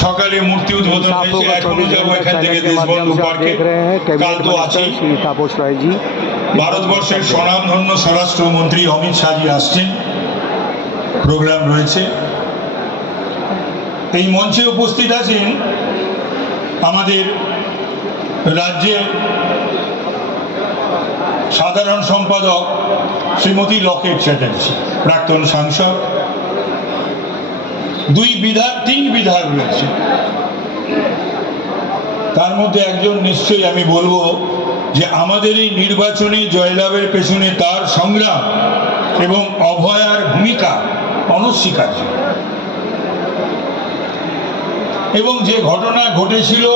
সকালে মূর্তি উদ্বোধন হয়েছে, এখনো যাবো এখান থেকে দেশবন্ধু পার্কে, কাল তো আছেই। ভারতবর্ষের স্বনামধন্য স্বরাষ্ট্রমন্ত্রী অমিত শাহজি আসছেন, প্রোগ্রাম রয়েছে। এই মঞ্চে উপস্থিত আছেন আমাদের রাজ্যের সাধারণ সম্পাদক শ্রীমতী লকেট চ্যাটার্জি, প্রাক্তন সাংসদ, তিন বিধায়ক রয়েছে। তার মধ্যে একজন নিশ্চয়ই আমি বলবো যে আমাদের এই নির্বাচনে জয়লাভের পেছনে তার সংগ্রাম এবং অভয়ার ভূমিকা অনস্বীকার্য। এবং যে ঘটনা ঘটেছিল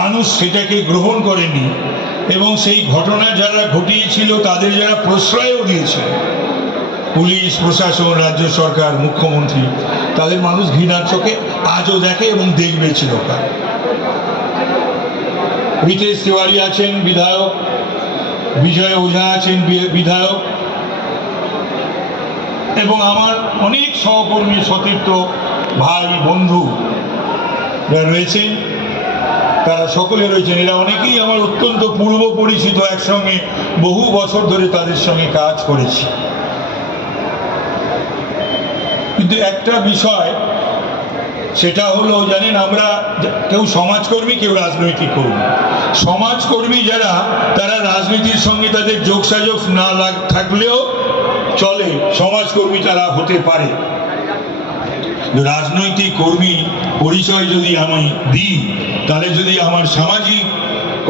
মানুষ সেটাকে গ্রহণ করেনি, এবং সেই ঘটনা যারা ঘটিয়েছিল তাদের যারা প্রশ্রয়ও দিয়েছিল, পুলিশ প্রশাসন, রাজ্য সরকার, মুখ্যমন্ত্রী, তাদের মানুষ ঘৃণার চোখে আজও দেখে এবং দেখবে চিরকাল। রিতেশ তিওয়ারি আছেন বিধায়ক, বিজয় ওঝা আছেন বিধায়ক, এবং আমার অনেক সহকর্মী সতীর্থ ভাই বন্ধু যারা রয়েছেন, তারা সকলে রয়েছেন। এরা অনেকেই আমার অত্যন্ত পূর্ব পরিচিত, একসঙ্গে বহু বছর ধরে তাদের সঙ্গে কাজ করেছি। কিন্তু একটা বিষয়, সেটা হলো জানেন, আমরা কেউ সমাজকর্মী, কেউ রাজনৈতিক কর্মী। সমাজকর্মী যারা, তারা রাজনীতির সঙ্গে তাদের যোগসাযোগ না থাকলেও চলে, সমাজকর্মী তারা হতে পারে। রাজনৈতিক কর্মী পরিচয় যদি আমি দিই, তাহলে যদি আমার সামাজিক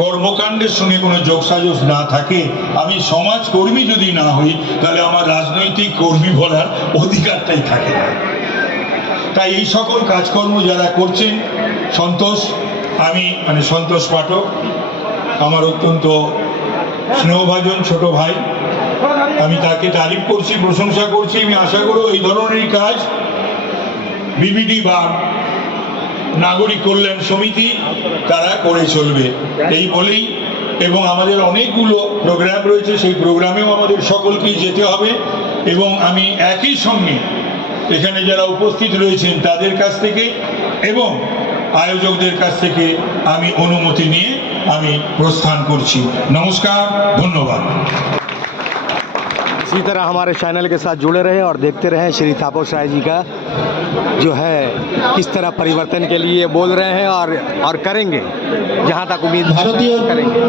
কর্মকাণ্ডের সঙ্গে কোনো যোগসাযোগ না থাকে, আমি সমাজকর্মী যদি না হই, তাহলে আমার রাজনৈতিক কর্মী বলার অধিকারটাই থাকে না। তাই এই সকল কাজকর্ম যারা করছেন, সন্তোষ পাঠক আমার অত্যন্ত স্নেহভাজন ছোট ভাই, আমি তাকে তারিফ করছি, প্রশংসা করছি। আমি আশা করব এই ধরনের কাজ বিবিডি বা নাগরিক কল্যাণ সমিতি তারা করে চলবে, এই বলেই। এবং আমাদের অনেকগুলো প্রোগ্রাম রয়েছে, সেই প্রোগ্রামেও আমাদের সকলকেই যেতে হবে। এবং আমি একই সঙ্গে এখানে যারা উপস্থিত রয়েছেন তাদের কাছ থেকে এবং আয়োজকদের কাছ থেকে আমি অনুমতি নিয়ে আমি প্রস্থান করছি। নমস্কার, ধন্যবাদ। इसी तरह हमारे चैनल के साथ जुड़े रहें और देखते रहें श्री तापस राय जी का जो है किस तरह परिवर्तन के लिए बोल रहे हैं और करेंगे, जहां तक उम्मीद करेंगे।